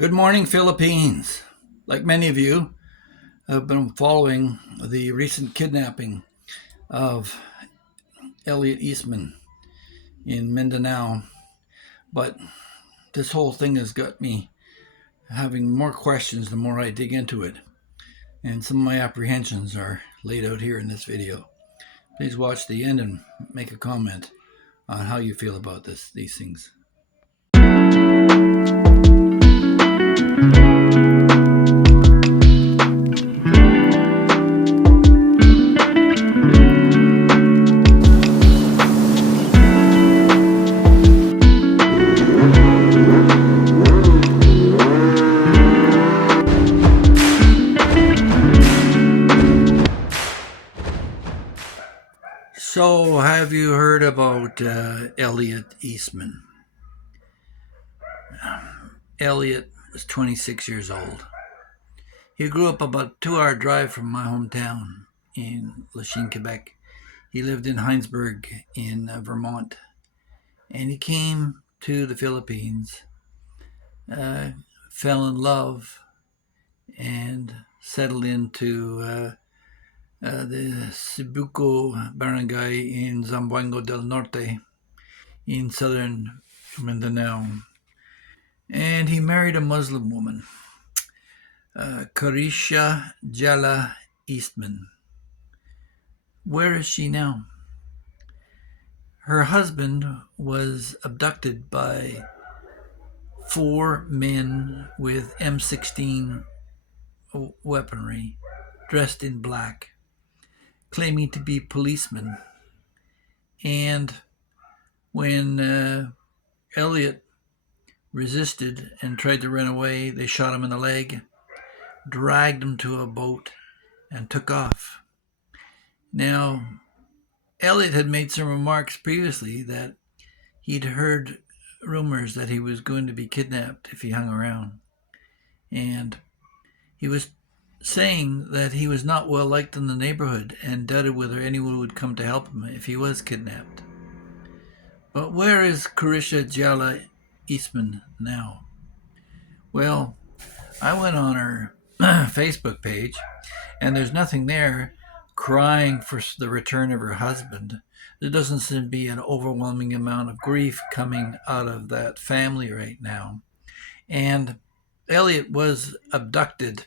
Good morning, Philippines. Like many of you, I've been following the recent kidnapping of Elliot Eastman in Mindanao, but this whole thing has got me having more questions the more I dig into it, and some of my apprehensions are laid out here in this video. Please watch the end and make a comment on how you feel about these things. So, have you heard about Elliot Eastman? Elliot was 26 years old. He grew up about a 2-hour drive from my hometown in Lachine, Quebec. He lived in Heinsberg in Vermont, and he came to the Philippines, uh, fell in love, and settled into the Cebuco barangay in Zamboanga del Norte in southern Mindanao. And he married a Muslim woman, Carisha Jala Eastman. Where is she now? Her husband was abducted by 4 men with M16 weaponry, dressed in black, claiming to be policemen. And when Elliot resisted and tried to run away, they shot him in the leg, dragged him to a boat, and took off. Now, Elliot had made some remarks previously that he'd heard rumors that he was going to be kidnapped if he hung around. And he was saying that he was not well liked in the neighborhood and doubted whether anyone would come to help him if he was kidnapped. But where is Carisha Jala Eastman now? Well, I went on her Facebook page, and there's nothing there crying for the return of her husband. There doesn't seem to be an overwhelming amount of grief coming out of that family right now. And Elliot was abducted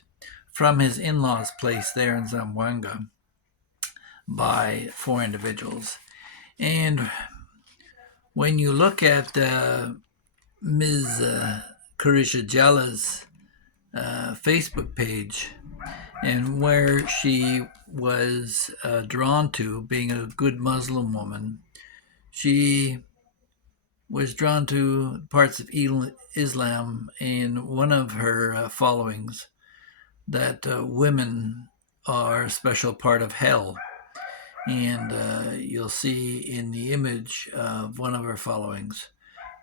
from his in-laws' place there in Zamboanga by 4 individuals. And when you look at Ms. Carisha Jala's Facebook page and where she was drawn to, being a good Muslim woman, she was drawn to parts of Islam in one of her followings that women are a special part of hell. And you'll see in the image of one of her followings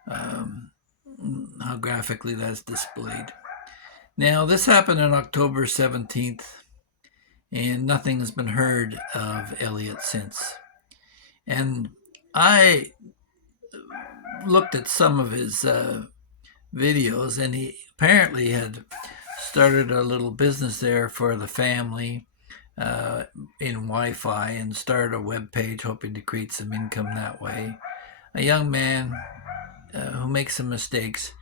how graphically that's displayed. Now, this happened on October 17th, and nothing has been heard of Elliot since. And I looked at some of his videos, and he apparently had started a little business there for the family in Wi-Fi and started a web page hoping to create some income that way. A young man who makes some mistakes.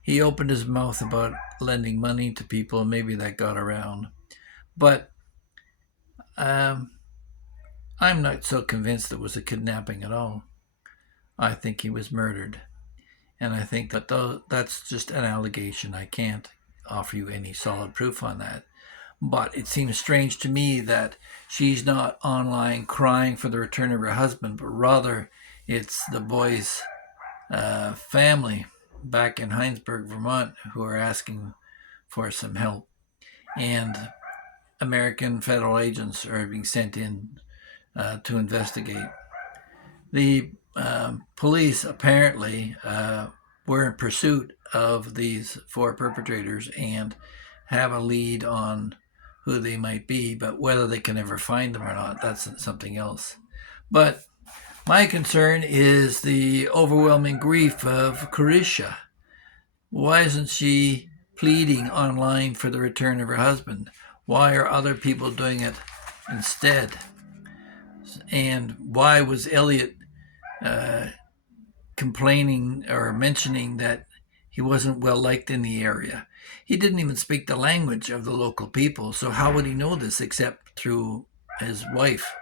He opened his mouth about lending money to people, and maybe that got around. But I'm not so convinced it was a kidnapping at all. I think he was murdered. And I think that that's just an allegation. I can't offer you any solid proof on that. But it seems strange to me that she's not online crying for the return of her husband, but rather it's the boy's family back in Heinsberg, Vermont, who are asking for some help. And American federal agents are being sent in to investigate. The police apparently were in pursuit of these 4 perpetrators and have a lead on who they might be, but whether they can ever find them or not, that's something else. But my concern is the overwhelming grief of Carisha. Why isn't she pleading online for the return of her husband. Why are other people doing it instead? And why was Elliot complaining or mentioning that he wasn't well liked in the area? He didn't even speak the language of the local people, so how would he know this except through his wife,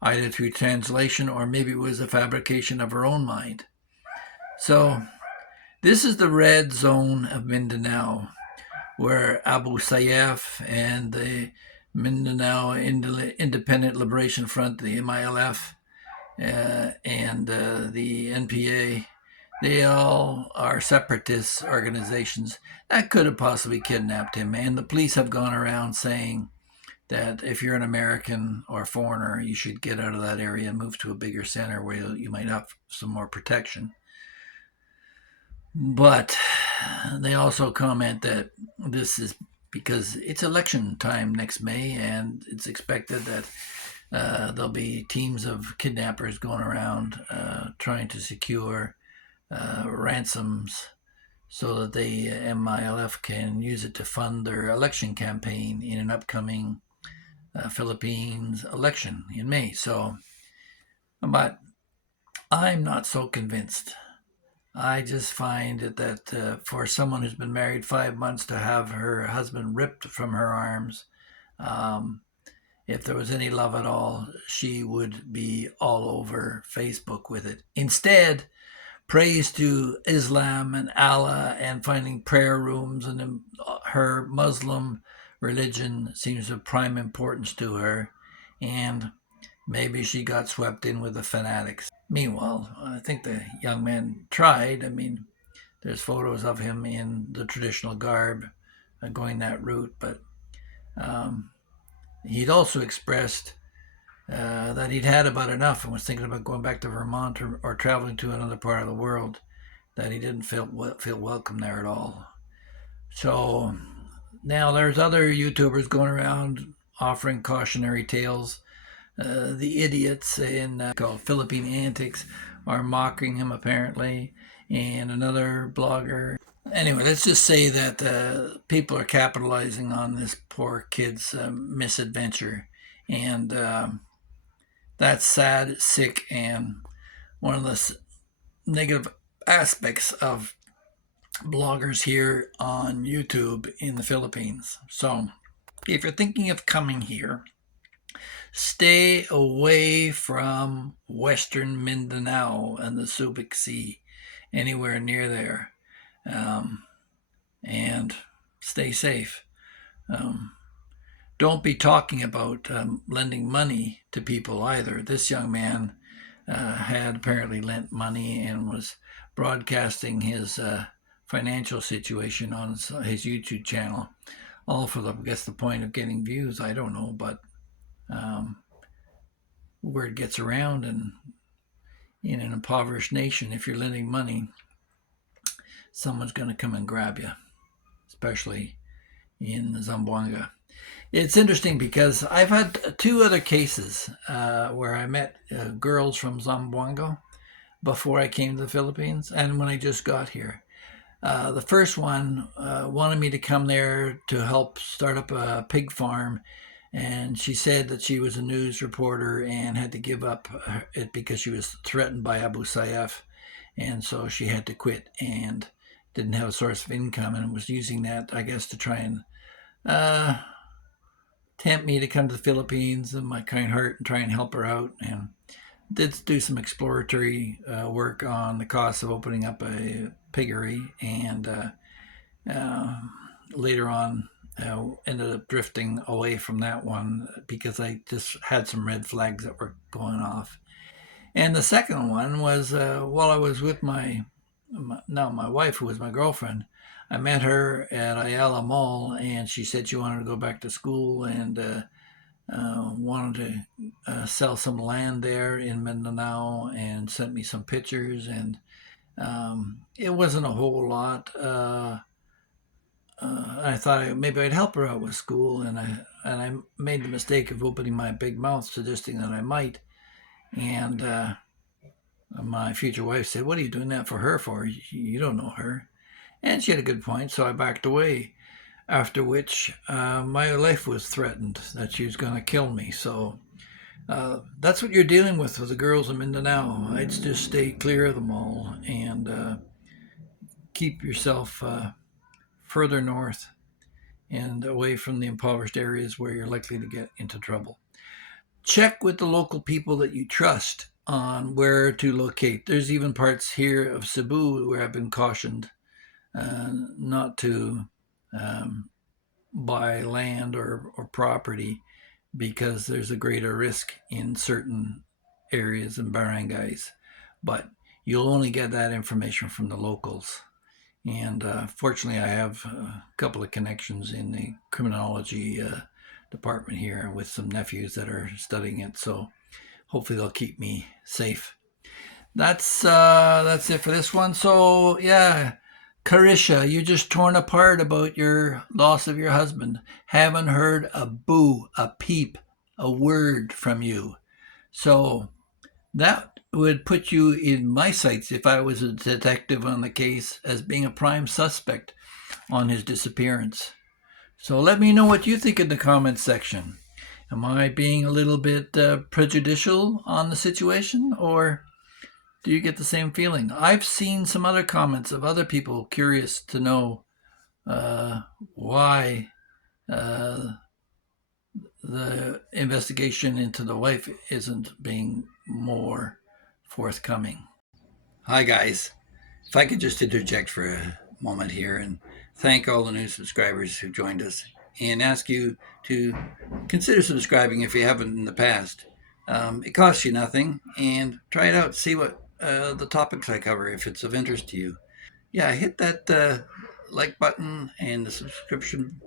either through translation or maybe it was a fabrication of her own mind? So this is the red zone of Mindanao, where Abu Sayyaf and the Mindanao Independent Liberation Front, the MILF, and the NPA, they all are separatist organizations that could have possibly kidnapped him. And the police have gone around saying that if you're an American or foreigner, you should get out of that area and move to a bigger center where you might have some more protection. But they also comment that this is because it's election time next May, and it's expected that there'll be teams of kidnappers going around trying to secure ransoms so that the MILF can use it to fund their election campaign in an upcoming Philippines election in May. So, but I'm not so convinced. I just find that for someone who's been married 5 months to have her husband ripped from her arms, um, if there was any love at all, she would be all over Facebook with it. Instead, praise to Islam and Allah and finding prayer rooms, and her Muslim religion seems of prime importance to her, and maybe she got swept in with the fanatics. Meanwhile, I think the young man tried. I mean, there's photos of him in the traditional garb going that route, but he'd also expressed that he'd had about enough and was thinking about going back to Vermont or traveling to another part of the world, that he didn't feel welcome there at all. So now there's other YouTubers going around offering cautionary tales. The idiots in called Philippine Antics are mocking him apparently, and another blogger. Anyway, let's just say that people are capitalizing on this poor kid's misadventure, and that's sad, sick, and one of the negative aspects of bloggers here on YouTube in the Philippines. So if you're thinking of coming here, stay away from Western Mindanao and the Subic Sea, anywhere near there, and stay safe. Don't be talking about lending money to people either. This young man had apparently lent money and was broadcasting his financial situation on his YouTube channel, all for the point of getting views. I don't know, but word gets around, and in an impoverished nation, if you're lending money, someone's going to come and grab you, especially in Zamboanga. It's interesting because I've had 2 other cases where I met girls from Zamboanga before I came to the Philippines and when I just got here. The first one wanted me to come there to help start up a pig farm, and she said that she was a news reporter and had to give up it because she was threatened by Abu Sayyaf, and so she had to quit and didn't have a source of income, and was using that, I guess, to try and tempt me to come to the Philippines in my kind heart and try and help her out, and did do some exploratory work on the cost of opening up a piggery, and later on ended up drifting away from that one because I just had some red flags that were going off. And the second one was while I was with my wife, who was my girlfriend. I met her at Ayala Mall, and she said she wanted to go back to school and wanted to sell some land there in Mindanao, and sent me some pictures. And it wasn't a whole lot. I thought maybe I'd help her out with school, and I made the mistake of opening my big mouth, suggesting that I might. And my future wife said, "What are you doing that for her for? You don't know her." And she had a good point, so I backed away. after which my life was threatened that she was going to kill me. So that's what you're dealing with the girls in Mindanao. I'd just stay clear of them all and keep yourself further north and away from the impoverished areas where you're likely to get into trouble. Check with the local people that you trust on where to locate. There's even parts here of Cebu where I've been cautioned not to buy land or property because there's a greater risk in certain areas and barangays. But you'll only get that information from the locals. And fortunately, I have a couple of connections in the criminology department here with some nephews that are studying it. So hopefully they'll keep me safe. That's it for this one. So yeah, Carisha, you're just torn apart about your loss of your husband. Haven't heard a boo, a peep, a word from you. So that would put you in my sights if I was a detective on the case as being a prime suspect on his disappearance. So let me know what you think in the comments section. Am I being a little bit prejudicial on the situation, or do you get the same feeling? I've seen some other comments of other people curious to know why the investigation into the wife isn't being more forthcoming. Hi, guys. If I could just interject for a moment here and thank all the new subscribers who joined us and ask you to consider subscribing if you haven't in the past. It costs you nothing, and try it out. See what the topics I cover, if it's of interest to you. Yeah, hit that like button and the subscription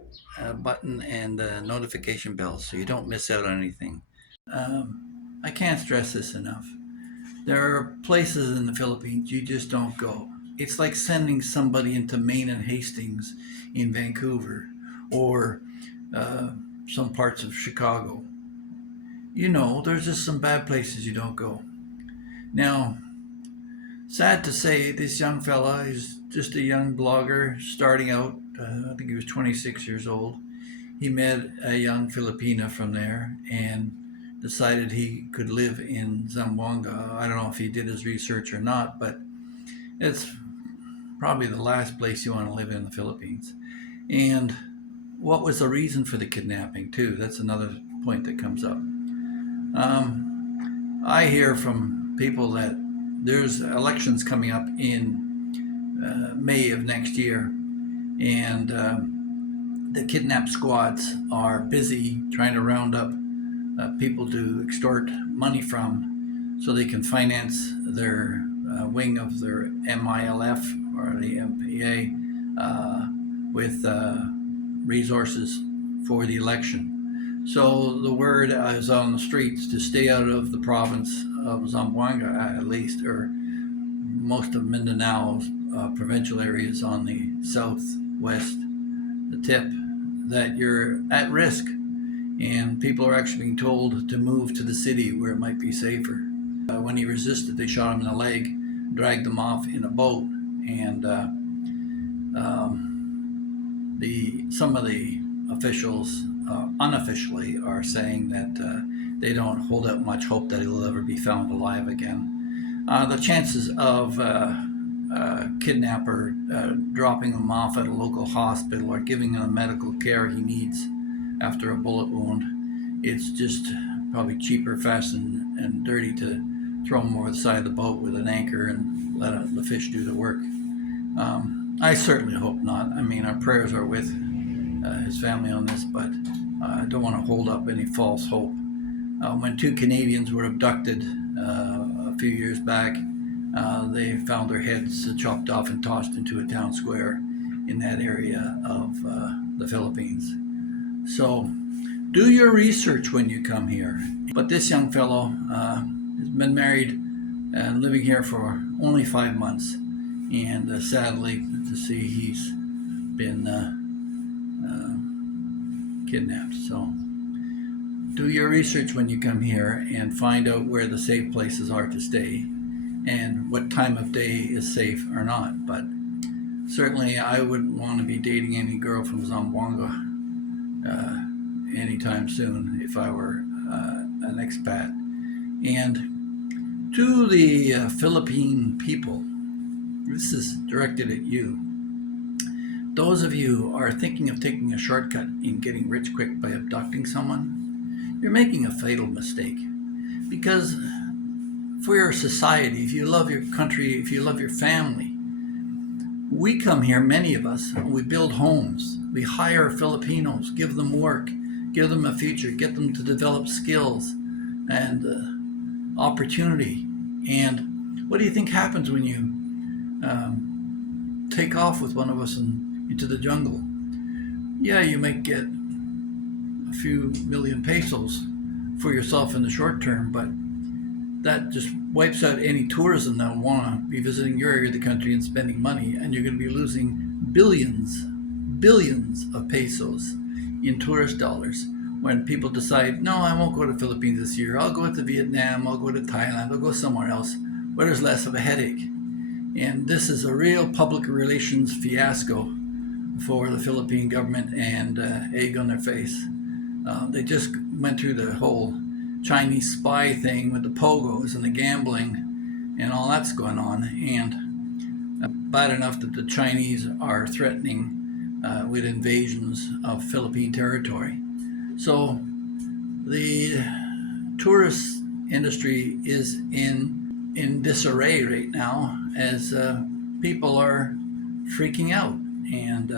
button and the notification bell so you don't miss out on anything. I can't stress this enough. There are places in the Philippines you just don't go. It's like sending somebody into Maine and Hastings in Vancouver or some parts of Chicago. There's just some bad places you don't go. Now, sad to say, this young fella is just a young blogger starting out. I think he was 26 years old. He met a young Filipina from there and decided he could live in Zamboanga. I don't know if he did his research or not, but it's probably the last place you want to live in the Philippines. And what was the reason for the kidnapping, too? That's another point that comes up. I hear from people that there's elections coming up in May of next year, and the kidnap squads are busy trying to round up people to extort money from so they can finance their wing of their MILF or the MPA with resources for the election. So the word is on the streets to stay out of the province of Zamboanga, at least, or most of Mindanao's provincial areas on the southwest, the tip, that you're at risk. And people are actually being told to move to the city where it might be safer. When he resisted, they shot him in the leg, dragged him off in a boat, and some of the officials unofficially are saying that they don't hold out much hope that he'll ever be found alive again. The chances of kidnapper dropping him off at a local hospital or giving him the medical care he needs after a bullet wound, it's just probably cheaper, fast, and dirty to throw him over the side of the boat with an anchor and let the fish do the work. I certainly hope not. I mean, our prayers are with his family on this, but I don't want to hold up any false hope. When two Canadians were abducted a few years back, they found their heads chopped off and tossed into a town square in that area of the Philippines. So do your research when you come here. But this young fellow has been married and living here for only 5 months. And sadly, to see he's been kidnapped. So do your research when you come here and find out where the safe places are to stay and what time of day is safe or not. But Certainly, I wouldn't want to be dating any girl from Zamboanga anytime soon if I were an expat. And to the Philippine people, this is directed at you. Those of you who are thinking of taking a shortcut in getting rich quick by abducting someone, you're making a fatal mistake. Because for your society, if you love your country, if you love your family, we come here, many of us, we build homes. We hire Filipinos, give them work, give them a future, get them to develop skills and opportunity. And what do you think happens when you take off with one of us into the jungle? Yeah, you might get a few million pesos for yourself in the short term, but that just wipes out any tourism that want to be visiting your area of the country and spending money, and you're going to be losing billions of pesos in tourist dollars when people decide, no, I won't go to the Philippines this year. I'll go to Vietnam, I'll go to Thailand, I'll go somewhere else where there's less of a headache. And this is a real public relations fiasco for the Philippine government and egg on their face. They just went through the whole Chinese spy thing with the pogos and the gambling and all that's going on. And bad enough that the Chinese are threatening with invasions of Philippine territory. So the tourist industry is in disarray right now as people are freaking out. And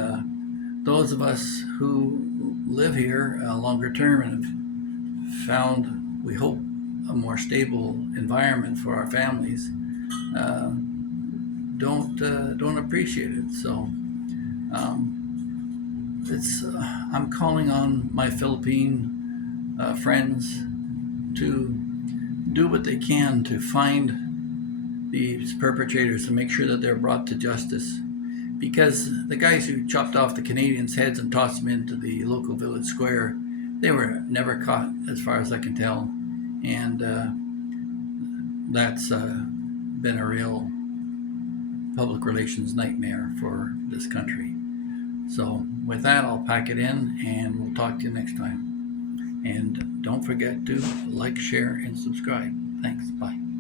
those of us who live here longer term and have found, we hope, a more stable environment for our families, don't appreciate it. So I'm calling on my Philippine friends to do what they can to find these perpetrators, to make sure that they're brought to justice. Because the guys who chopped off the Canadians' heads and tossed them into the local village square, they were never caught, as far as I can tell. And that's been a real public relations nightmare for this country. So with that, I'll pack it in and we'll talk to you next time. And don't forget to like, share, and subscribe. Thanks. Bye.